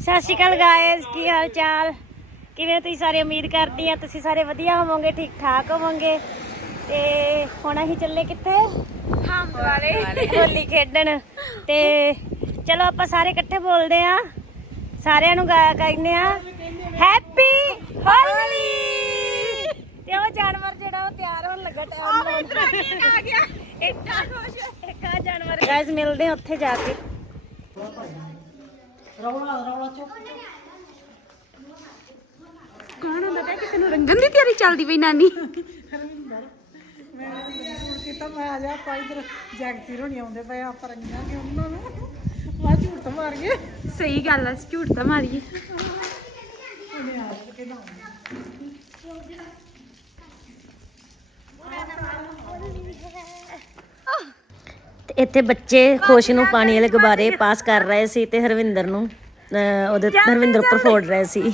ਸਤਿ ਸ਼੍ਰੀ ਅਕਾਲ ਗਾਇਸ ਕੀ ਹਾਲ ਚਾਲ ਕਿਵੇਂ ਤੁਸੀਂ ਸਾਰੇ? ਉਮੀਦ ਕਰਦੀ ਆ ਤੁਸੀਂ ਸਾਰੇ ਵਧੀਆ ਹੋਵੋਗੇ ਠੀਕ ਠਾਕ ਹੋਵੋਗੇ। ਤੇ ਹੁਣ ਅਸੀਂ ਚੱਲੇ ਕਿੱਥੇ? ਹਮ ਹੋਲੀ ਖੇਡਣ। ਤੇ ਚਲੋ ਆਪਾਂ ਸਾਰੇ ਇਕੱਠੇ ਬੋਲਦੇ ਆ ਸਾਰਿਆਂ ਨੂੰ ਗਾ ਕਹਿੰਦੇ ਆ ਹੈਪੀ ਹੋਲੀ ਤੇ ਉਹ ਜਾਨਵਰ ਜਿਹੜਾ ਉਹ ਤਿਆਰ ਹੋਣ ਲੱਗਾ ਟਾਈਮ ਨਾਲ। ਆ ਗਿਆ। ਇੱਡਾ ਖੁਸ਼। ਇੱਕ ਆ ਜਾਨਵਰ। ਗਾਇਸ ਮਿਲਦੇ ਆ ਉੱਥੇ ਜਾ ਕੇ। ਕੌਣ ਹੁੰਦਾ ਪਿਆ ਕਿਸੇ ਨੂੰ ਰੰਗਣ ਦੀ ਤਿਆਰੀ ਚੱਲਦੀ ਪਈ ਨਾਨੀ? ਕੀਤਾ ਮੈਂ ਆ ਜਾ ਆਪਾਂ ਇਧਰ ਜੈਗਸੀਰ ਹੋਣੀ ਆਉਂਦੇ ਪਏ ਆਪਾਂ ਰੰਗਾਂ ਕਿ ਉਹਨਾਂ ਨੂੰ ਵਾ ਝੂਠ ਤਾਂ ਮਾਰ ਗਏ ਸਹੀ ਗੱਲ ਆ ਝੂਠ ਤਾਂ ਮਾਰੀਏ। ਇੱਥੇ ਬੱਚੇ ਖੁਸ਼ ਨੂੰ ਪਾਣੀ ਵਾਲੇ ਗੁਬਾਰੇ ਪਾਸ ਕਰ ਰਹੇ ਸੀ ਤੇ ਹਰਵਿੰਦਰ ਨੂੰ ਅਹ, ਉਹਦੇ ਹਰਵਿੰਦਰ ਉੱਪਰ ਫੋੜ ਰਹੇ ਸੀ।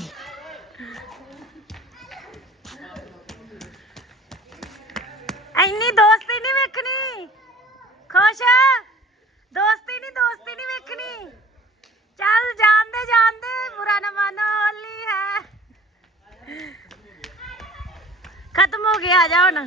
ਐਨੀ ਦੋਸਤੀ ਨਹੀਂ ਵੇਖਣੀ। ਖੁਸ਼? ਦੋਸਤੀ ਨਹੀਂ ਦੋਸਤੀ ਨਹੀਂ ਵੇਖਣੀ। ਚੱਲ ਜਾਣਦੇ ਜਾਣਦੇ ਬੁਰਾ ਨਾ ਮਾਨੋ ਹੋਲੀ ਹੈ। ਖਤਮ ਹੋ ਗਿਆ ਆ ਜਾ ਹੁਣ।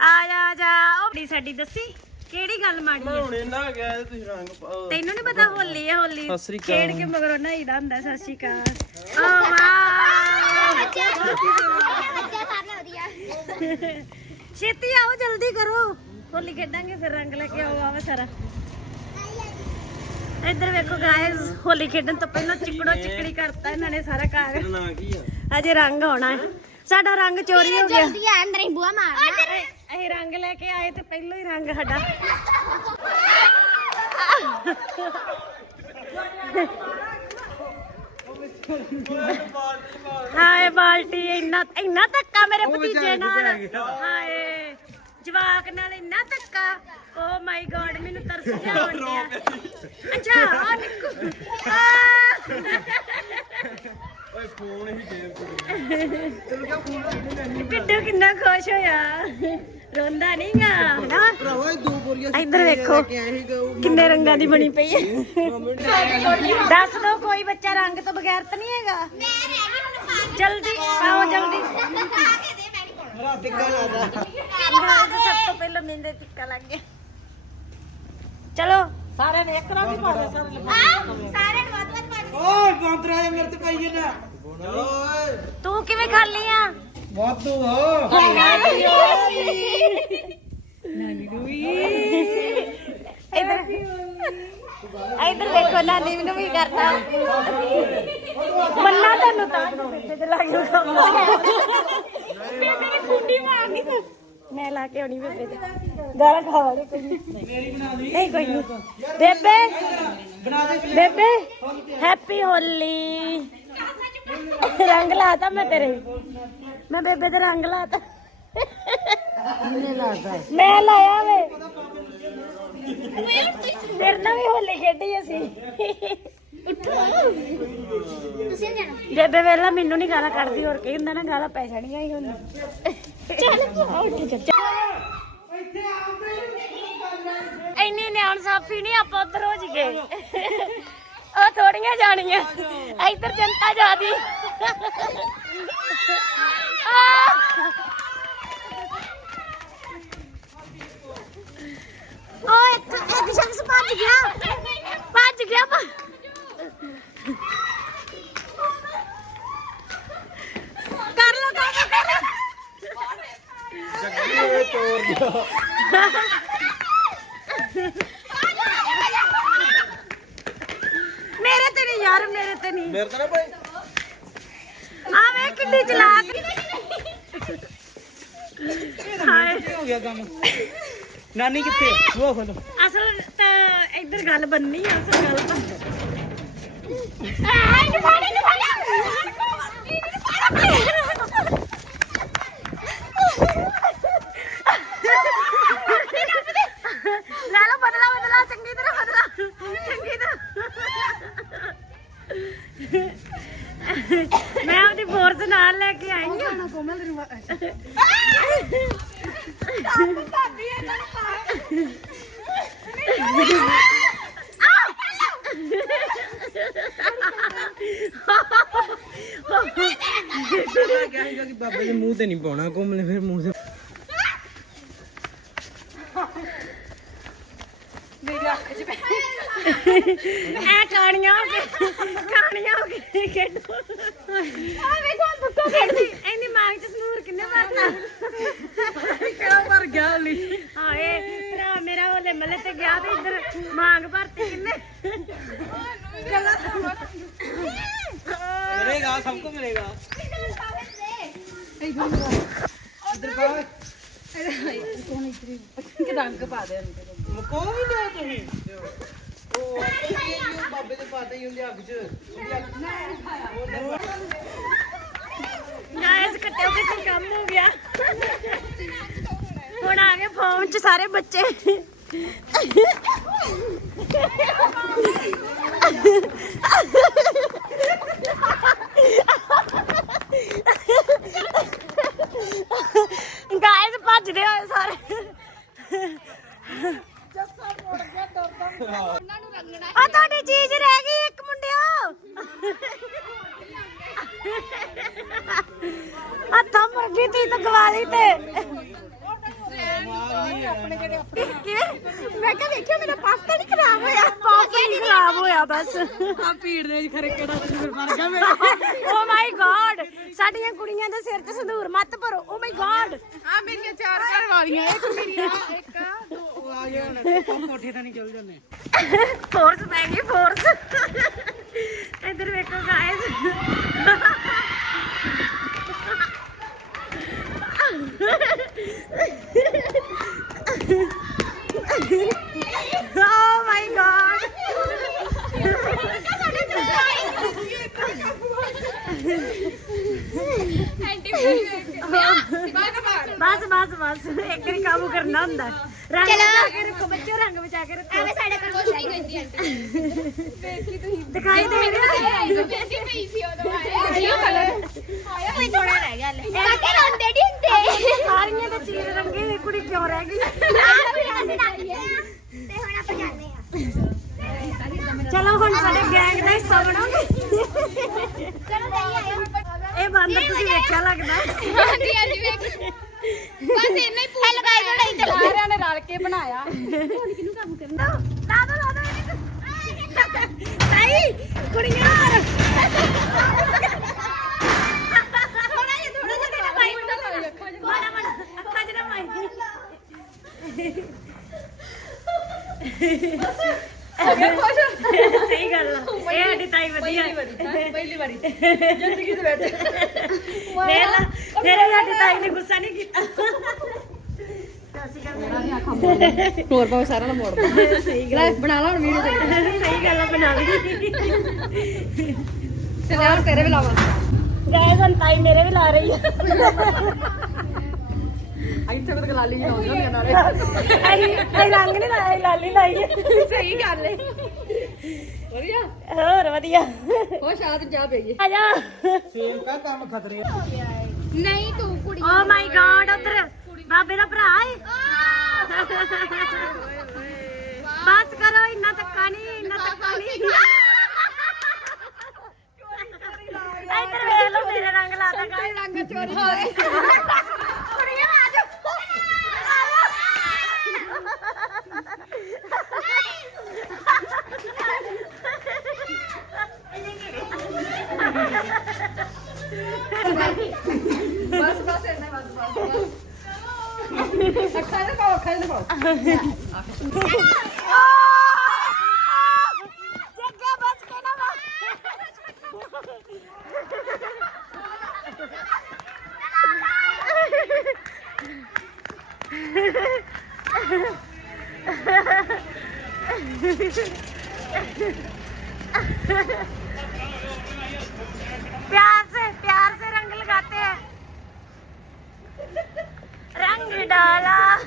ਆ ਜਾ ਆ ਜਾ। ਉਹ ਬੜੀ ਸਾਡੀ ਦੱਸੀ। ਕਿਹੜੀ ਗੱਲ ਮਾੜੀ ਹੈ ਹੁਣ ਇਹਨਾਂ ਆ ਗਿਆ ਤੇ ਤੁਸੀਂ ਰੰਗ ਪਾਓ ਤੈਨੂੰ ਨਹੀਂ ਪਤਾ ਹੋਲੀ ਹੈ ਹੋਲੀ ਸਤਿ ਸ੍ਰੀ ਅਕਾਲ। ਖੇਡ ਕੇ ਮਗਰੋਂ ਨਹਾਈਦਾ ਹੁੰਦਾ ਸਤਿ ਸ਼੍ਰੀ ਅਕਾਲ। ਓ ਵਾਹ! ਛੇਤੀ ਆਓ ਜਲਦੀ ਕਰੋ। ਹੋਲੀ ਖੇਡਾਂਗੇ ਫਿਰ ਰੰਗ ਲੈ ਕੇ ਆਓ ਆਵਾ ਸਾਰਾ। ਇੱਧਰ ਵੇਖੋ ਗਾਇਸ ਹੋਲੀ ਖੇਡਣ ਤੋਂ ਪਹਿਲਾਂ ਚਿਕੜੋ ਚਿਕੜੀ ਕਰਤਾ ਇਹਨਾਂ ਨੇ ਸਾਰਾ ਘਰ। ਨਾ ਕੀ ਆ? ਅਜੇ ਰੰਗ ਆਉਣਾ ਹੈ। ਸਾਡਾ ਰੰਗ ਚੋਰੀ ਹੋ ਗਿਆ। ਜਲਦੀ ਆ ਅੰਦਰ ਹੀ ਬੂਆ ਮਾਰਨਾ। ਅਸੀਂ- ਅਸੀਂ ਰੰਗ ਲੈ ਕੇ ਆਏ ਤੇ ਪਹਿਲਾਂ ਹੀ ਰੰਗ ਸਾਡਾ। ਹਾਏ ਬਾਲਟੀ ਇੰਨਾ ਇੰਨਾ ਧੱਕਾ ਮੇਰੇ ਭਤੀਜੇ ਨਾਲ। ਹਾਏ ਜਵਾਕ ਨਾਲ ਇੰਨਾ ਧੱਕਾ। ਓ ਮਾਈ ਗॉड ਮੈਨੂੰ ਤਰਸ ਜਿਹਾ ਆਉਣ ਡਿਆ। ਅੱਛਾ ਆ ਨਿੱਕੂ। ਆ ਓਏ ਫੋਨ ਹੀ ਚ ਕਿੱਡੂ ਕਿੰਨਾ ਖੁਸ਼ ਹੋਇਆ। ਰੋਂਦਾ ਨਹੀਂਗਾ ਨਾ ਭਰਾਵਾ ਦੋ ਬੋਰੀਆਂ ਇੱਧਰ ਵੇਖੋ ਕਿੰਨੇ ਰੰਗਾਂ ਦੀ ਬਣੀ ਪਈ ਹੈ। ਦੱਸ ਦੋ ਕੋਈ ਬੱਚਾ ਰੰਗ ਤੋਂ ਬਗੈਰ ਤਾਂ ਨਹੀਂ ਹੈਗਾ? ਜਲਦੀ ਆਓ ਜਲਦੀ। ਸਭ ਤੋਂ ਪਹਿਲਾਂ ਮਿੰਦੇ ਟਿੱਕਾ ਲੱਗ ਗਿਆ। ਚਲੋ। ਸਾਰੇ ਨੇ ਇੱਕ ਰੰਗ ਹੀ ਪਾ ਦੇ ਸਾਰੇ ਓਏ ਬਾਂਦਰਾ ਇਹ ਮੇਰੇ ਤੇ ਪਈ ਤੂੰ ਕਿਵੇਂ ਖਾਲੀ ਆ ਵਾਧੂ। ਹੋ ਇਧਰ ਇਧਰ ਦੇਖੋ, ਨਾਨੀ ਮੈਨੂੰ ਵੀ ਕਰਦਾ ਮੰਨਾ ਤੈਨੂੰ ਤਾਂ। ਬੇਬੇ ਤੇ ਲੱਗ ਗਿਆ ਬੇਬੇ ਨੇ ਖੁੰਡੀ ਮਾਰਨੀ ਤੇ ਮੈਂ ਲਾ ਕੇ ਆਉਣੀ ਬੇਬੇ ਤੇ ਗਾਲਾਂ ਖਾਵਾਂਗੇ ਕੋਈ ਨਹੀਂ ਨਹੀਂ, ਕੋਈ ਨਹੀਂ ਬੇਬੇ ਬੇਬੇ ਹੈਪੀ ਹੋਲੀ। ਰੰਗ ਲਾਤਾ ਮੈਂ ਤੇਰੇ ਮੈਂ ਬੇਬੇ ਤੇ ਰੰਗ ਲਾਤਾ। ਮੈਂ ਲਾਇਆ ਵੇ। ਤੇਰੇ ਨਾਲ ਵੀ ਹੋਲੀ ਖੇਡੀ ਅਸੀਂ। ਬੇਬੇ ਵੇਲਾ ਮੈਨੂੰ ਨਹੀਂ ਗਾਲਾਂ ਕੱਢਦੀ ਹੋਰ ਕੀ ਹੁੰਦਾ ਨਾ ਗਾਲਾਂ ਪੈ ਜਾਣੀਆਂ ਹੀ ਹੁਣ। ਚੱਲ। ਆ ਉੱਠ ਚੱਲ। ਇੰਨੀ ਨਿਆਣ ਸਾਫੀ ਨਹੀਂ ਆਪਾਂ ਉਧਰ ਹੋ ਜੀਏ ਉਹ ਥੋੜੀਆਂ ਜਾਣੀਆਂ। ਇੱਧਰ ਜਨਤਾ ਜਾਦੀ ਓਏ ਇੱਕ ਇੱਕ ਸ਼ਖਸ ਭੱਜ ਗਿਆ ਭੱਜ ਗਿਆ ਭੱਜ ਕਰ ਲੋ ਕਰ ਲੋ ਕਰ ਲੋ ਮੇਰੇ ਤੇ ਨਹੀਂ ਯਾਰ ਮੇਰੇ ਤੇ ਨਹੀਂ ਮੇਰੇ ਤਾਂ ਨਾ ਭਾਈ ਆ ਵੇ ਕਿੱਡੀ ਚਲਾਕ ਹਾਏ ਹੋ ਗਿਆ ਕੰਮ ਨਾਨੀ ਕਿੱਥੇ ਉਹ ਖੋਲੋ। ਅਸਲ ਤਾਂ ਇੱਧਰ ਗੱਲ ਬੰਨੀ ਆ ਅਸਲ ਗੱਲ ਤਾਂ ਲੈ ਲਓ ਬਦਲਾ ਬਦਲਾ ਚੰਗੀ ਤਰ੍ਹਾਂ ਬਦਲਾ। ਚੰਗੀ ਤਰ੍ਹਾਂ। ਮੈਂ ਆਪਣੀ ਫੋਰਸ ਨਾਲ ਲੈ ਕੇ ਆਈ ਹਾਂ ਕੋਮਲ ਦੀ ਰੁਮਾ- ਆ ਸੀਗਾ ਕਿ ਬਾਬੇ ਦੇ ਮੂੰਹ ਤੇ ਨਹੀਂ ਪਾਉਣਾ ਘੁੰਮ ਲੈ ਫਿਰ ਮੂੰਹ ਤੇ। ਐ ਕਾਣੀਆਂ ਹੋ ਕੇ ਕਾਣੀਆਂ ਹੋ ਕੇ ਖੇਡੋ ਆ ਵੇਖੋ ਬੁੱਕੋ ਖੇਡਦੀ। ਐਨੀ ਮਾਂ ਚ ਸਨੂਰ ਕਿੰਨੇ ਮਾਰਨਾ ਕਿਉਂ ਮਰ ਗਿਆ ਲਈ ਹਾਏ ਭਰਾ ਮੇਰਾ ਉਹਲੇ ਮੱਲੇ ਤੇ ਗਿਆ ਤੇ ਇੱਧਰ ਮਾਂਗ ਭਰਤੀ ਕਿੰਨੇ। ਮਿਲੇਗਾ ਸਭ ਕੋ ਮਿਲੇਗਾ। ਇੱਧਰ ਪਾ ਮੁਕੋ ਵੀ ਲਿਆ ਤੁਸੀਂ ਉਹ ਬਾਬੇ ਦੇ ਪਾਤੇ ਹੀ ਹੁੰਦੇ ਅੱਗ 'ਚ ਉਹਦੀ ਅੱਗ ਗਾਇਸ ਕੱਟੇ ਹੋ ਕੇ ਕੰਮ ਹੋ ਗਿਆ। ਹੁਣ ਆ ਗਏ ਫੋਨ ਚ ਸਾਰੇ ਬੱਚੇ ਗਾਇਸ ਭੱਜਦੇ ਹੋਏ ਸਾਰੇ ਆ ਤੁਹਾਡੀ ਚੀਜ਼ ਰਹਿ ਗਈ ਇੱਕ ਮੁੰਡਿਓ ਮੁਰਗੀ ਤੀ ਤਾਂ ਗਵਾਲੀ ਤੇ। ਕੀ? ਮੈਂ ਕਿਹਾ ਵੇਖਿਆ ਮੇਰਾ ਪਾਸਤਾ ਨਹੀਂ ਖਰਾਬ ਹੋਇਆ। ਪਾਸਤਾ ਨਹੀਂ ਖਰਾਬ ਹੋਇਆ ਬਸ। ਆ ਭੀੜ ਦੇ ਖਰੇ ਕਿਹੜਾ ਤਸਵੀਰ ਬਣ ਗਿਆ ਮੇਰਾ। ਓ ਮਾਈ ਗॉड ਸਾਡੀਆਂ ਕੁੜੀਆਂ ਦੇ ਸਿਰ ਤੇ ਸੰਧੂਰ ਮੱਤ ਭਰੋ। ਓ ਮਾਈ ਗॉड ਆ ਮੇਰੀਆਂ ਚਾਰ ਘਰ ਵਾਲੀਆਂ ਇੱਕ ਮੇਰੀ ਆ ਇੱਕ ਦੋ ਉਹ ਆ ਗਏ ਹੁਣ। ਕੋਠੇ ਤੇ ਨਹੀਂ ਚਲ ਜਾਂਦੇ। ਫੋਰਸ ਪੈ ਗਈ ਫੋਰਸ ਇੱਧਰ ਵੇਖੋ ਗਾਇਸ ਓ ਮਾਈ ਗॉड ਬਸ ਬਸ ਬਸ ਇੱਕ ਵਾਰੀ ਕਾਬੂ ਕਰਨਾ ਹੁੰਦਾ ਹੈ। ਰੰਗ ਬਚਾ ਕੇ ਰੱਖੋ ਬੱਚੋ ਰੰਗ ਬਚਾ ਕੇ ਰੱਖੋ। ਐਵੇਂ ਸਾਡੇ ਕੋਲ ਕੁਛ ਨਹੀਂ ਕਹਿੰਦੀ ਆਂਟੀ। ਦਿਖਾਈ ਦੇ ਰਿਹਾ ਬੇਟੀ ਪਈ ਸੀ ਉਦੋਂ ਆਇਆ ਕਲਰ ਆਇਆ ਕੋਈ ਥੋੜਾ ਰਹਿ ਗਿਆ ਲੈ। ਕਾਕੇ ਰੋਂਦੇ ਨਹੀਂ ਹੁੰਦੇ। ਸਾਰੀਆਂ ਤੇ ਚੀਰ ਰੰਗੀ ਦੀ ਕੁੜੀ ਕਿਉਂ ਰਹਿ ਗਈ? ਤੇ ਹੁਣ ਆਪਾਂ ਜਾਂਦੇ ਆ। ਚਲੋ ਹੁਣ ਸਾਡੇ ਗੈਂਗ ਦਾ ਹਿੱਸਾ ਬਣੋਗੇ ਚਲੋ ਆਇਆ ਇਹ ਬਾਂਦਰ ਤੁਸੀਂ ਵੇਖਿਆ ਲੱਗਦਾ। ਹਾਂਜੀ ਹਾਂਜੀ ਵੇਖ ਬਸ ਇੰਨਾ ਹੀ ਪੂਰਾ ਹੈਲੋ ਗਾਇਸ ਲੜਾਈ ਚੱਲ। ਸਾਰਿਆਂ ਨੇ ਰਲ ਕੇ ਬਣਾਇਆ। ਹੁਣ ਕਿਹਨੂੰ ਕਾਬੂ ਕਰਨਾ? ਲਾ ਦੋ ਲਾ ਦੋ ਨਹੀਂ ਕੁੜੀਆਂ। ਥੋੜਾ ਜਿਹਾ ਥੋੜਾ ਜਿਹਾ ਤੇਰਾ ਭਾਈ ਮਾੜਾ ਮਾੜਾ। ਅੱਖਾਂ ਚ ਨਾ ਪਾਈ ਸਹੀ ਗੱਲ ਆ। ਇਹ ਸਾਡੀ ਤਾਈ ਵਧੀਆ। ਪਹਿਲੀ ਵਾਰੀ ਜ਼ਿੰਦਗੀ ਦੇ ਵਿੱਚ। ਵੇਖ ਮੇਰੇ ਸਾਡੀ ਤਾਈ ਨੇ ਗੁੱਸਾ ਨਹੀਂ ਕੀਤਾ। ਹੋਰ ਪਾਉ ਸਾਰਾ ਨਾ ਮੋੜ ਸਹੀ ਗੱਲ ਬਣਾ ਲਾ ਹੁਣ ਵੀਡੀਓ ਸਹੀ ਗੱਲ ਆ ਬਣਾ ਲਈ। ਤੇ ਯਾਰ ਤੇਰੇ ਵੀ ਲਾਵਾ। ਗਾਇਸ ਹੁਣ ਤਾਈ ਮੇਰੇ ਵੀ ਲਾ ਰਹੀ ਆ ਇੱਥੇ ਤੱਕ ਲਾਲੀ ਜੀ ਆਉਂਦੀ ਹੁੰਦੀ ਨਾਲੇ। ਅਸੀਂ ਅਸੀਂ ਰੰਗ ਨਹੀਂ ਲਾਇਆ ਅਸੀਂ ਲਾਲੀ ਲਾਈ ਹੈ। ਸਹੀ ਗੱਲ ਏ ਵਧੀਆ? ਹੋਰ ਵਧੀਆ। ਹੋ ਸ਼ਾਦ ਜਾ ਪਈਏ ਆ ਜਾ। ਸੇਮ ਕਾ ਕੰਮ ਖਤਰੇ। ਨਹੀਂ ਤੂੰ ਕੁੜੀ ਓ ਮਾਈ ਗॉड ਉਧਰ। ਬਾਬੇ ਦਾ ਭਰਾ ਏ। ਬਸ ਕਰੋ ਇੰਨਾ ਧੱਕਾ ਨਹੀਂ ਇੰਨਾ ਧੱਕਾ ਨਹੀਂ। ਇੱਧਰ ਵੇਖ ਲਓ ਮੇਰੇ ਰੰਗ ਲਾਤਾ ਗਾਇਸ ਰੰਗ ਚੋਰੀ ਹੋ ਗਈ प्यार से प्यार से रंग लगाते हैं। Nidala.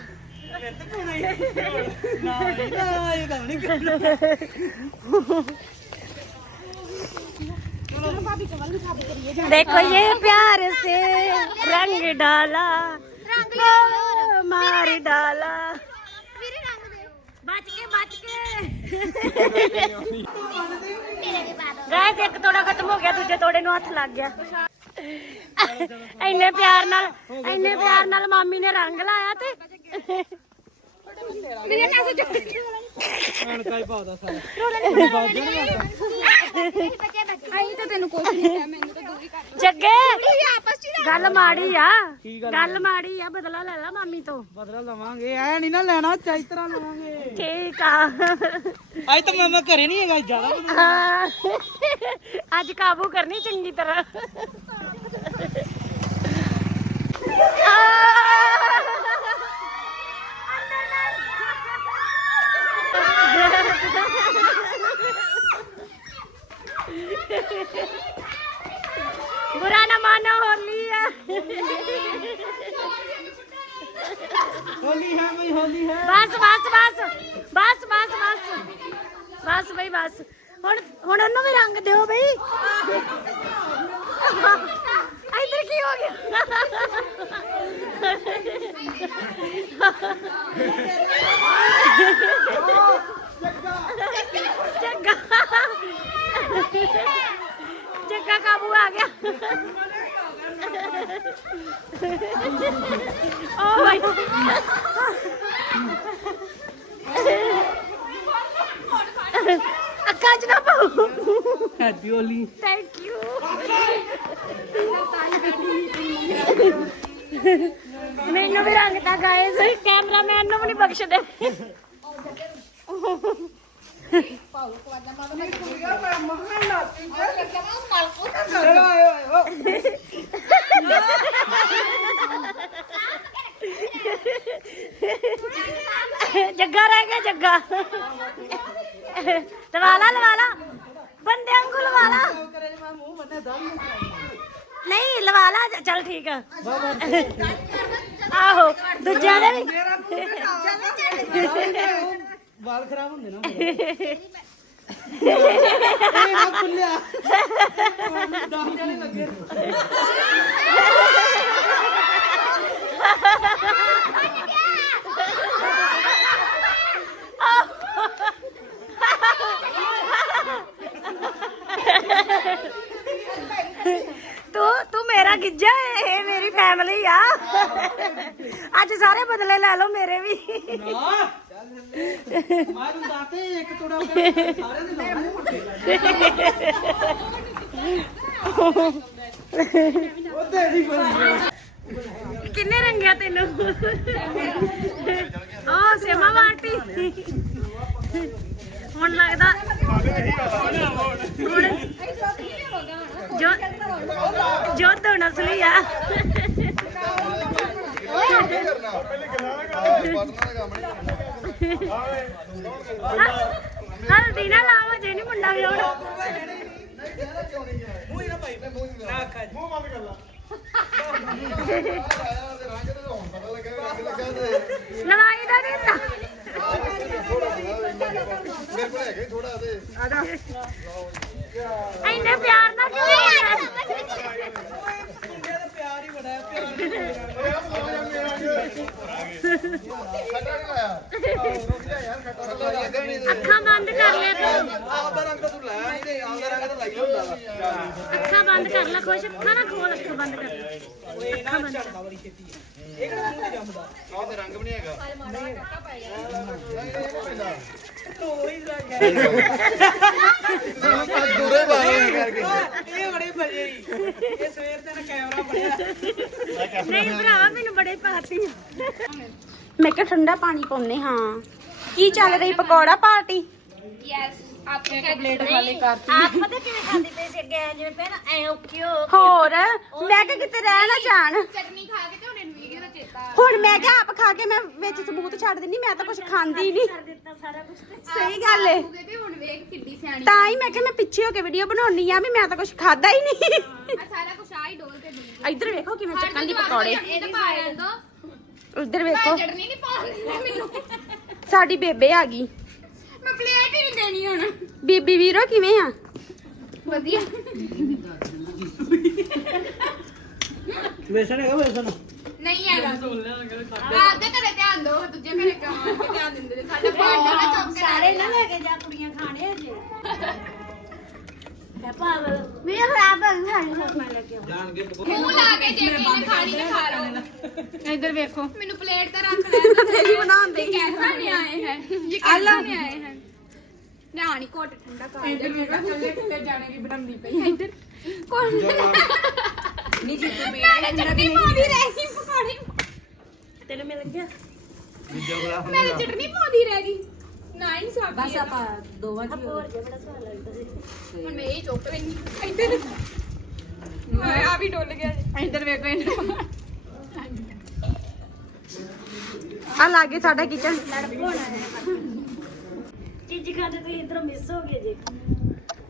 देखो ये प्यार से रंग डाला मार डाला बच के बच के गाय एक तोड़ा खत्म हो गया दूजे तोड़े नु हाथ लग गया ਇੰਨੇ ਪਿਆਰ ਨਾਲ ਇੰਨੇ ਪਿਆਰ ਨਾਲ ਮਾਮੀ ਨੇ ਰੰਗ ਲਾਇਆ ਤੇ। ਮੇਰੇ ਨਾਲ ਸੋ ਅਣਕਾ ਹੀ ਪਾਦਾ ਸਾਰਾ। ਆਈ ਤਾਂ ਤੈਨੂੰ ਕੁਝ ਨਹੀਂ ਕਿਹਾ ਮੈਨੂੰ ਤਾਂ ਦੂਰੀ ਕਰ ਜੱਗੇ ਤੁਸੀਂ ਆਪਸ ਚ ਹੀ ਗੱਲ ਮਾੜੀ ਆ। ਕੀ ਗੱਲ ਗੱਲ ਮਾੜੀ ਆ ਬਦਲਾ ਲੈ ਲੈ ਮਾਮੀ ਤੋਂ। ਬਦਲਾ ਲਵਾਂਗੇ। ਐ ਨਹੀਂ ਨਾ ਲੈਣਾ ਚਾਈ ਤਰ੍ਹਾਂ ਲਵਾਂਗੇ। ਠੀਕ ਆ। ਅੱਜ ਤਾਂ ਮਾਮਾ ਘਰੇ ਨਹੀਂ ਹੈਗਾ ਜ਼ਿਆਦਾ। ਹਾਂ। ਅੱਜ ਕਾਬੂ ਕਰਨੀ ਚੰਗੀ ਤਰ੍ਹਾਂ। ਬੁਰਾ ਨਾ ਮਾਨੋ ਹੋਲੀ ਆ। ਹੋਲੀ ਹੈ ਬਈ ਹੋਲੀ ਹੈ। ਬਸ ਬਸ ਬਸ। ਬਸ ਬਸ ਬਸ। ਬਸ ਬਈ ਬਸ। ਹੁਣ ਹੁਣ ਉਹਨੂੰ ਵੀ ਰੰਗ ਦਿਓ ਬਈ। ਇੱਧਰ ਕੀ ਹੋ ਗਿਆ ਜੱਗਾ ਜੱਗਾ ਕਾਬੂ ਆ ਗਿਆ ਓ ਮਾਈ ਅੱਖਾਂ ਚ ਨਾ ਪਾਓ। ਹੈਪੀ ਹੋਲੀ ਥੈਂਕ ਯੂ ਮੈਨੂੰ ਵੀ ਰੰਗ ਤਾਂ ਗਾਇਸ ਕੈਮਰਾਮੈਨ ਨੂੰ ਵੀ ਨਹੀਂ ਬਖਸ਼ਦੇ। ਜੱਗਾ ਰਹਿ ਗਿਆ ਜੱਗਾ। ਲਵਾ ਲਾ ਲਵਾ ਲਾ ਬੰਦੇ ਵਾਂਗੂ ਲਵਾ ਲਾ ਨਹੀਂ ਲਵਾ ਲਾ ਚੱਲ ਠੀਕ ਆ ਆਹੋ ਦੂਜਿਆਂ ਦੇ ਵੀ ਵਾਲ ਖਰਾਬ ਹੁੰਦੇ ਨਾ ਇਹ ਨਾ ਖੁੱਲਿਆ ਦਸ ਜਣੇ ਲੱਗੇ ਤੂੰ ਤੂੰ ਮੇਰਾ ਗਿੱਜਾ ਹੈ, ਇਹ ਮੇਰੀ ਫੈਮਿਲੀ ਆ। ਅੱਜ ਸਾਰੇ ਬਦਲੇ ਲੈ ਲਓ ਮੇਰੇ ਵੀ। ਮਾਰੂ ਦਾਤੇ ਇੱਕ ਤੋੜਾ ਸਾਰਿਆਂ ਦੇ ਲਾਉਣੇ ਉਹ ਤੇਰੀ ਬੰਦੀ ਕਿੰਨੇ ਰੰਗਿਆ ਤੈਨੂੰ ਆ ਸੇਮਾ ਵਾਟੀ ਹੁਣ ਲੱਗਦਾ ਜੋ ਜੋ ਤੋਂ ਨਸਲੀ ਆ। ਹਲਦੀ ਨਾ ਲਾਓ, ਜੇ ਨਹੀਂ ਮੁੰਡਾ ਵਿਆਹਣਾ ਮੂੰਹ ਹੀ ਨਾ ਭਾਈ ਨਾ ਅੱਖਾਂ 'ਚ। ਲੜਾਈ ਦਾ ਨਹੀਂ ਹੁੰਦਾ ਇੰਨੇ ਪਿਆਰ ਨਾਲ ਕਿਉਂ ਯਾਰ ਮੁੰਡੇ ਦਾ ਪਿਆਰ ਹੀ ਬੜਾ ਹੈ ਪਿਆਰ ਅੱਖਾਂ ਬੰਦ ਕਰ ਲੈ ਤੂੰ। ਆਪਦਾ ਰੰਗ ਤਾਂ ਤੂੰ ਲਾਇਆ ਨਹੀਂ ਤੇ ਆਪਦਾ ਰੰਗ ਤਾਂ ਲਾਈ ਹੁੰਦਾ ਵਾ ਅੱਖਾਂ ਬੰਦ ਕਰ। ਲੈ ਖੁਸ਼ ਅੱਖਾਂ ਨਾ ਖੋਲ ਅੱਖਾਂ ਬੰਦ ਕਰ ਲੈ ਓਏ ਨਾ ਝੜਨਾ ਬੜੀ ਛੇਤੀ ਹੈ ਇਹ ਕਿਹੜਾ ਮੂੰਹ ਤੇ ਜੰਮਦਾ ਤੋੜੀ ਦਾ ਦੂਰੇ ਬਾਹਰ ਕਰਕੇ ਇਹ ਬੜੇ ਮਜ਼ੇ ਹੀ ਇਹ ਸਵੇਰ ਦਾ ਨਾ ਕੈਮਰਾ ਬਣਿਆ ਨਹੀਂ ਭਰਾਵਾ ਮੈਨੂੰ ਬੜੇ ਪਾਤੀ ਮੈਂ ਕਿਹਾ ਠੰਡਾ ਪਾਣੀ ਪਾਉਨੇ ਹਾਂ। ਕੀ ਚੱਲ ਰਹੀ ਪਕੌੜਾ ਪਾਰਟੀ? ਯੈਸ ਆਪਕੇ ਪਲੇਟ ਖਾਲੀ ਕਰ ਆਪ ਪਤਾ ਕਿਵੇਂ ਖਾਂਦੀ ਪਈ ਸੀ ਅੱਗੇ ਐਂ ਜਿਵੇਂ ਪਹਿਲਾਂ ਐ ਓਕੇ ਹੋ ਹੋਰ ਮੈਂ ਕਿਹਾ ਕਿਤੇ ਰਹਿ ਨਾ ਜਾਣ। ਚਟਨੀ ਖਾ ਕੇ ਤੇ ਹੁਣ ਇਹਨੂੰ ਹੁਣ ਮੈਂ ਕਿਹਾ ਆਪ ਖਾ ਕੇ ਮੈਂ ਵਿੱਚ ਸਬੂਤ ਛੱਡ ਦਿੰਨੀ ਮੈਂ ਤਾਂ ਕੁਝ ਖਾਂਦੀ ਨਹੀਂ ਕਰ ਦਿੱਤਾ ਸਾਰਾ ਕੁਝ ਤੇ। ਸਹੀ ਗੱਲ ਏ। ਹੋਗੇ ਤੇ ਹੁਣ ਵੇਖ ਕਿੱਡੀ ਸਿਆਣੀ ਤਾਂ ਹੀ ਮੈਂ ਕਿਹਾ ਮੈਂ ਪਿੱਛੇ ਹੋ ਕੇ ਵੀਡੀਓ ਬਣਾਉਣੀ ਆ ਵੀ ਮੈਂ ਤਾਂ ਕੁਝ ਖਾਦਾ ਹੀ ਨਹੀਂ ਆ ਸਾਰਾ ਕੁਛ ਆ ਹੀ ਡੋਲ ਕੇ ਦੂੰਗੀ ਇੱਧਰ ਵੇਖੋ ਕਿਵੇਂ ਚੱਕਣ ਦੀ ਪਕੌੜੇ। ਇਹ ਤਾਂ ਪਾ ਲੈਣ ਦੋ। ਉੱਧਰ ਵੇਖੋ। ਚਟਨੀ ਨਹੀਂ ਪਾਉਣੀ ਮੈਨੂੰ ਸਾਡੀ ਬੇਬੇ ਆ ਗਈ। ਮੈਂ ਪਲੇਟ ਹੀ ਨਹੀਂ ਦੇਣੀ ਹੁਣ। ਬੀਬੀ ਵੀਰੋ ਕਿਵੇਂ ਆ? ਵਧੀਆ। ਵੇਸਣ ਹੈਗਾ ਵੇਸਣ? ਨਹੀਂ ਹੈਗਾ ਆਪਦੇ ਘਰੇ ਧਿਆਨ ਦਿਓ ਦੂਜੇ ਘਰੇ ਕਹਾਂ ਕਿ ਧਿਆਨ ਦਿੰਦੇ ਨੇ? ਸਾਡਾ ਭਾਂਡਾ ਨਾ ਚੁੱਕ ਕੇ ਸਾਰੇ ਨਾ ਲੈ ਕੇ ਜਾ ਕੁੜੀਆਂ ਖਾਣੇ ਅਜੇ ਹੈ ਪਾਗਲ। ਮੇਰਾ ਖਰਾਬ ਹੈ ਖਾਣੀ ਮੈਂ ਲੈ ਕੇ ਕੇ ਮੂੰਹ ਲਾ ਕੇ ਜੇ ਕਿਨੇ ਖਾਣੀ ਤੇ ਖਾ ਲਓ। ਇੱਧਰ ਵੇਖੋ। ਮੈਨੂੰ ਪਲੇਟ ਤਾਂ ਰੱਖ ਲੈ ਤੇਰੀ ਬਣਾਉਂਦੇ ਕੈਸਾ ਨਹੀਂ ਆਏ ਹੈ? ਇਹ ਕੈਸਾ ਨਹੀਂ ਆਏ ਹੈ? ਨਿਆਣੀ ਕੋਟ ਠੰਡਾ ਕਰ ਇੱਧਰ ਵੇਖੋ ਚੱਲੇ ਕਿਤੇ ਜਾਣੇ ਦੀ ਬਣਾਉਂਦੀ ਪਈ। ਇੱਧਰ। ਕੋਣ ਨਹੀਂ ਜੀ ਤੂੰ ਮੇਰਾ ਚਟਨੀ ਪਾਉਂਦੀ ਰਹਿ ਗਈ ਪਕੌੜੇ ਤੈਨੂੰ ਮਿਲ ਗਿਆ? ਦੂਜਾ ਬੜਾ ਮੈਂ ਤਾਂ ਚਟਨੀ ਪਾਉਂਦੀ ਰਹਿ ਗਈ। ਨਾ ਹੀ ਸਵਾਦ ਬਸ ਆਪਾਂ ਹੋਰ ਜਿਹਾ ਬੜਾ ਸਵਾਦ ਲੱਗਦਾ ਸੀ? ਹੁਣ ਮੈਂ ਇਹ ਚੁੱਕ ਲੈਣੀ ਇੱਧਰ ਮੈਂ ਆ ਵੀ ਡੁੱਲ ਗਿਆ ਇੱਧਰ ਵੇਖੋ ਇਹਨੂੰ ਆ ਲਾਗੇ ਸਾਡਾ ਕਿਚਨ ਚੀਜ਼ੀ ਖਾਦੇ ਤੁਸੀਂ ਇਧਰੋਂ ਮਿਸ ਹੋ ਗਏ ਜੇ।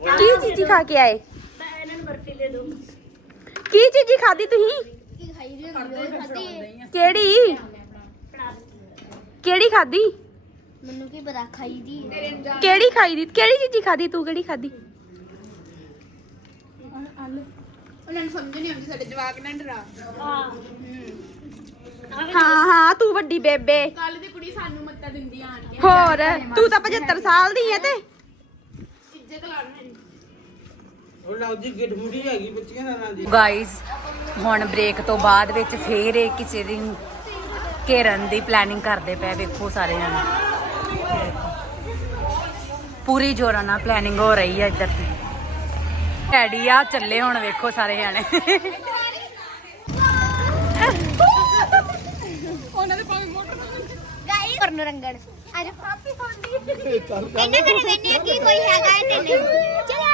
ਕੀ ਚੀਜ਼ੀ ਖਾ ਕੇ ਆਏ? ਤਾਂ ਇਹਨਾਂ ਨੂੰ ਬਰਫੀ ਦੇ ਦਿਓ ਕੀ ਚੀਜ਼ੀ ਖਾਦੀ ਤੁਸੀਂ? ਕੀ ਖਾਈ ਦੀ ਹੁੰਦੀ ਉਹ ਖਾਦੀ ਕਿਹੜੀ? ਕਿਹੜੀ ਖਾਦੀ ਮੈਨੂੰ ਕੀ ਪਤਾ ਖਾਈ ਦੀ ਕਿਹੜੀ ਖਾਈ ਦੀ? ਕਿਹੜੀ ਚੀਜ਼ੀ ਖਾਦੀ ਤੂੰ? ਕਿਹੜੀ ਖਾਦੀ ਉਹਨਾਂ ਨੂੰ ਸਮਝ ਨਹੀਂ ਆਉਂਦੀ ਸਾਡੇ ਜਵਾਕ ਨਾਲ ਡਰਾ। ਹਾਂ। ਹਾਂ। ਹਾਂ ਤੂੰ ਵੱਡੀ ਬੇਬੇ। ਕੱਲ ਦੀ ਕੁੜੀ ਸਾਨੂੰ ਮੱਤਾ ਦਿੰਦੀ ਆਣ ਕੇ। ਹੋਰ ਤੂੰ ਤਾਂ 75 ਸਾਲ ਦੀ ਐ ਤੇ। ਇੱਜ਼ਤ ਲਾ ਲੈਣੀ ਉਹ ਲੱਗਦੀ ਗਿੱਟ ਮੁੱਢੀ ਹੈਗੀ ਬੱਚੀਆਂ ਦਾ ਨਾਂ ਦੀ ਗਾਇਸ ਹੁਣ ਬ੍ਰੇਕ ਤੋਂ ਬਾਅਦ ਵਿੱਚ ਫੇਰ ਇਹ ਕਿਸੇ ਦਿਨ ਘੇਰਨ ਦੀ ਪਲੈਨਿੰਗ ਕਰਦੇ ਪਏ ਵੇਖੋ ਸਾਰੇ ਜਣੇ ਪੂਰੀ ਜੋਰਾਂ ਨਾਲ ਪਲੈਨਿੰਗ ਹੋ ਰਹੀ ਹੈ ਇੱਧਰ ਤੇ। ਡੈਡੀ ਆ ਚੱਲੇ ਹੁਣ ਵੇਖੋ ਸਾਰੇ ਜਣੇ। ਗਾਈ ਕਰਨ ਰੰਗਣ ਅਰੇ ਪਾਪੀ ਹੁੰਦੀ ਇਹਨਾਂ ਕਰੇ ਵੇਨੇ ਕੀ ਕੋਈ ਹੈਗਾ ਹੈ ਤੇ ਨਹੀਂ। ਚਲੋ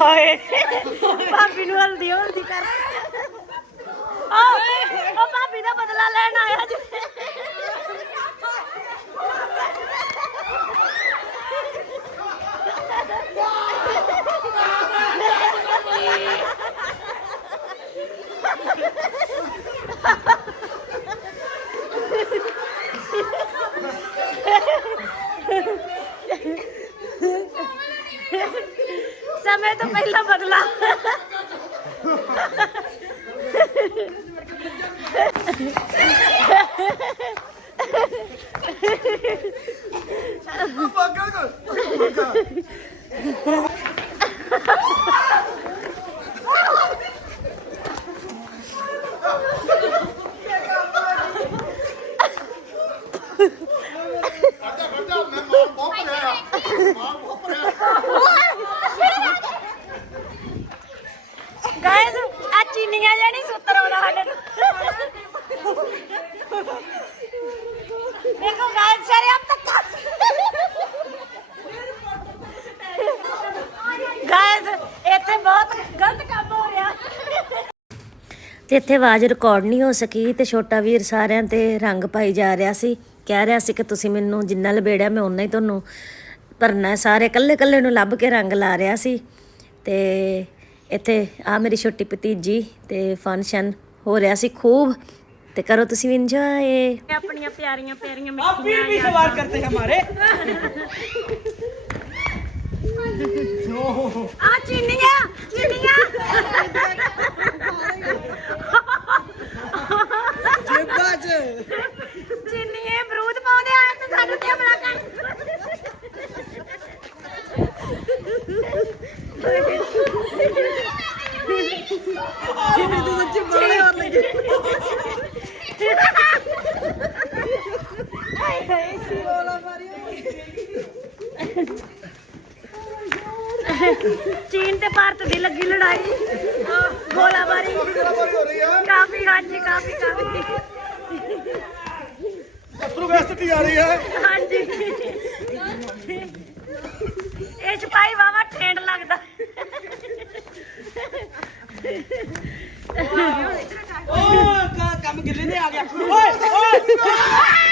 ਹਾਏ। ਭਾਬੀ ਨੂੰ ਹਲਦੀ ਹਲਦੀ ਕਰ। ਆ ਉਹ ਭਾਬੀ ਦਾ ਬਦਲਾ ਲੈਣ ਆਇਆ ਜੀ। ਸਮੇਂ ਤੋਂ ਪਹਿਲਾਂ ਬਦਲਾ ਬਾਗਾ ਕਰ ਬਾਗਾ ਅੱਛਾ ਬੰਦਾ ਮੈਂ ਮਾਰ ਬਹੁਤ ਰਿਹਾ ਮਾਰ ਬਹੁਤ ਰਿਹਾ ਗਾਇਸ ਆ ਚੀਨੀਆਂ ਜਿਹੜੀ ਸੁੱਤਰ ਆਉਂਦਾ ਸਾਡੇ ਤੋਂ ਦੇਖੋ ਗਾਇਸ ਸਾਰੇ ਆਪ ਤੱਕ ਬਹੁਤ ਗਲਤ ਕੰਮ ਹੋ ਰਿਹਾ ਤੇ ਇੱਥੇ ਆਵਾਜ਼ ਰਿਕਾਰਡ ਨਹੀਂ ਹੋ ਸਕੀ ਤੇ ਛੋਟਾ ਵੀਰ ਸਾਰਿਆਂ ਤੇ ਰੰਗ ਪਾਈ ਜਾ ਰਿਹਾ ਸੀ ਕਹਿ ਰਿਹਾ ਸੀ ਕਿ ਤੁਸੀਂ ਮੈਨੂੰ ਜਿੰਨਾ ਲਬੇੜਿਆ ਮੈਂ ਉਨਾ ਹੀ ਤੁਹਾਨੂੰ ਭਰਨਾ ਹੈ। ਸਾਰੇ ਕੱਲੇ ਕੱਲੇ ਨੂੰ ਲੱਭ ਕੇ ਰੰਗ ਲਾ ਰਿਹਾ ਸੀ ਤੇ ਇੱਥੇ ਆ ਮੇਰੀ ਛੋਟੀ ਭਤੀਜੀ ਤੇ ਫੰਕਸ਼ਨ ਹੋ ਰਿਹਾ ਸੀ ਖੂਬ ਤੇ ਕਰੋ ਤੁਸੀਂ ਵੀ ਇੰਜੋਏ ਆਪਣੀਆਂ ਪਿਆਰੀਆਂ ਪਿਆਰੀਆਂ आप फिर भी सवार करते हैं हमारे ਆ ਚੀਨੀਆਂ ਚੀਨੀਆਂ ਅੱਜ ਜਿੰਨੀ ਬਰੂਦ ਪਾਉਂਦੇ ਆ ਤੇ ਸਾਨੂੰ ਤੇ ਹਮਲਾ ਕਰ। ਚੀਨ ਤੇ ਭਾਰਤ ਦੀ ਲੱਗੀ ਲੜਾਈ। ਗੋਲਾਬਾਰੀ। ਕਾਫੀ ਹਾਂਜੀ ਕਾਫੀ ਦਿੱਤੀ ਜਾ ਰਹੀ ਹੈ ਹਾਂਜੀ ਇਹ ਛਪਾਈ ਵਾਵਾ ਟ੍ਰੈਂਡ ਲੱਗਦਾ ਓ ਕੰਮ ਗਿੱਲੇ ਨੇ ਆ ਗਿਆ ਓਏ ਓਏ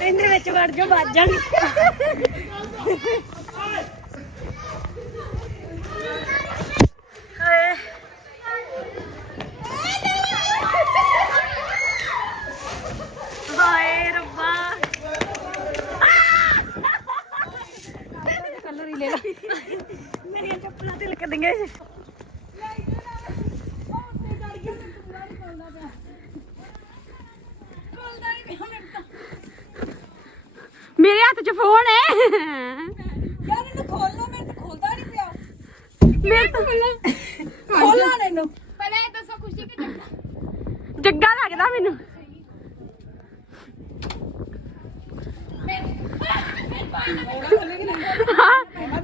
ਇਹਦੇ ਵਿੱਚ ਵੜ ਜਾ ਵੱਜ ਜਾਣ। ਹਾਏ। ਹਾਏ ਰੱਬਾ। ਕਲਰ ਹੀ ਲੈ ਮੇਰੀਆਂ ਚੱਪਲਾਂ ਤਿਲਕਦੀਆਂ ਜੀ ਮੇਰੇ ਹੱਥ 'ਚ ਫੋਨ ਹੈ। ਯਾਰ ਇਹਨੂੰ ਖੋਲਣਾ ਮੈਂ ਤਾਂ ਖੋਲਦਾ ਨਹੀਂ ਪਿਆ। ਮੇਰੇ ਤੋਂ ਖੋਲਣਾ ਨੇ ਇਹਨੂੰ। ਪਹਿਲਾਂ ਇਹ ਦੱਸੋ ਖੁਸ਼ੀ ਕਿ ਜੱਗਾ ਜੱਗਾ ਲੱਗਦਾ ਮੈਨੂੰ।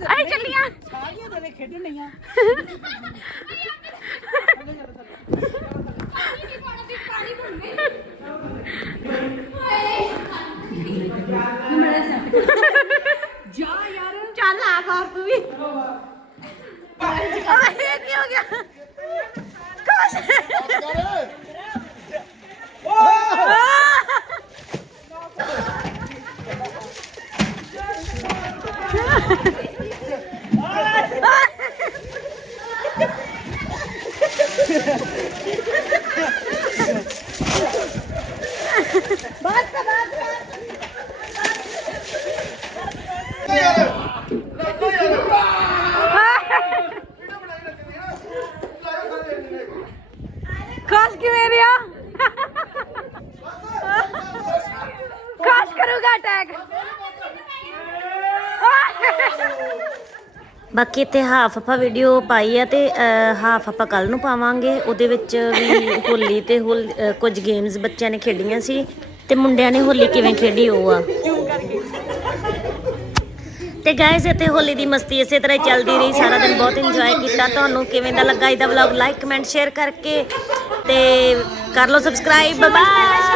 ਆਈ ਚੱਲੀਆਂ। ਸਾਰੀਆਂ ਪਾਣੀ ਨਹੀਂ ਤੇ ਪਾਣੀ ਭੁੰਨੇ ਚੱਲ ਆ ਬਾਹਰ ਤੂੰ ਵੀ। ਆਏ ਕੀ ਹੋ ਗਿਆ? ਯਾਰ ਰੱਖੋ ਯਾਰ ਵੀਡੀਓ ਬਣਾਈ ਰੱਖੀ ਨਾ ਲਾਇਆ ਸਾਰੇ ਨੇ ਖੁਸ਼ ਕਿਵੇਂ ਰਿਹਾ ਖੁਸ਼ ਕਰੂਗਾ ਅਟੈਕ ਬਾਕੀ ਇੱਥੇ ਹਾਫ ਆਪਾਂ ਵੀਡੀਓ ਪਾਈ ਆ ਤੇ ਹਾਫ ਆਪਾਂ ਕੱਲ ਨੂੰ ਪਾਵਾਂਗੇ। ਉਹਦੇ ਵਿੱਚ ਵੀ ਹੋਲੀ ਤੇ ਹੋਲ- ਕੁਝ ਗੇਮਸ ਬੱਚਿਆਂ ਨੇ ਖੇਡੀਆਂ ਸੀ ਤੇ ਮੁੰਡਿਆਂ ਨੇ ਹੋਲੀ ਕਿਵੇਂ ਖੇਡੀ ਉਹ ਆ। ਤੇ ਗਾਇਸ ਇੱਥੇ ਹੋਲੀ ਦੀ ਮਸਤੀ ਇਸੇ ਤਰ੍ਹਾਂ ਹੀ ਚੱਲਦੀ ਰਹੀ। ਸਾਰਾ ਦਿਨ ਬਹੁਤ ਇੰਜੋਏ ਕੀਤਾ। ਤੁਹਾਨੂੰ ਕਿਵੇਂ ਦਾ ਲੱਗਾ ਇਹਦਾ ਵਲੌਗ ਲਾਈਕ ਕਮੈਂਟ ਸ਼ੇਅਰ ਕਰਕੇ ਤੇ ਕਰ ਲਓ ਸਬਸਕ੍ਰਾਈਬ ਬਾਏ